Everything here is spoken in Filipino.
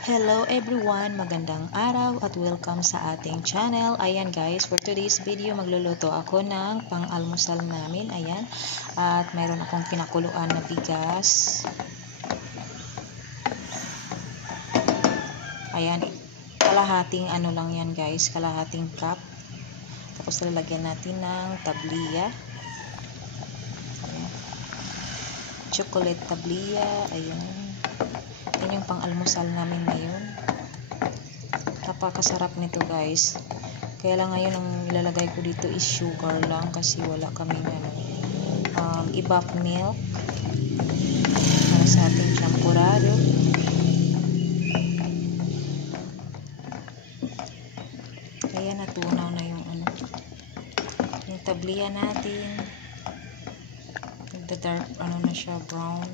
Hello everyone, magandang araw at welcome sa ating channel. Ayan guys, for today's video magluluto ako ng pang-almusal namin. Ayan, at mayroon akong pinakuluan na bigas. Ayan, kalahating ano lang yan guys, kalahating cup. Tapos lalagyan natin ng tabliya. Ayan. Chocolate tabliya, ayan. Yan yung pang-almusal namin ngayon. Napakasarap nito guys. Kaya lang ngayon ang ilalagay ko dito is sugar lang kasi wala kaming evap milk para sa ating champurado. Kaya natunaw na yung yung tabliya natin. Nagda-dark na siya, brown.